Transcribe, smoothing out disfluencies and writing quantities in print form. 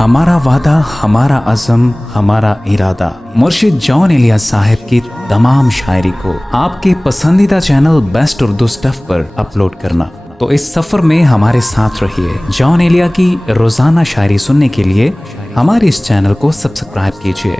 हमारा वादा, हमारा अज़म, हमारा इरादा। मुर्शिद जौन एलिया साहब की तमाम शायरी को आपके पसंदीदा चैनल बेस्ट उर्दू स्टफ पर अपलोड करना। तो इस सफ़र में हमारे साथ रहिए। जौन एलिया की रोज़ाना शायरी सुनने के लिए हमारे इस चैनल को सब्सक्राइब कीजिए।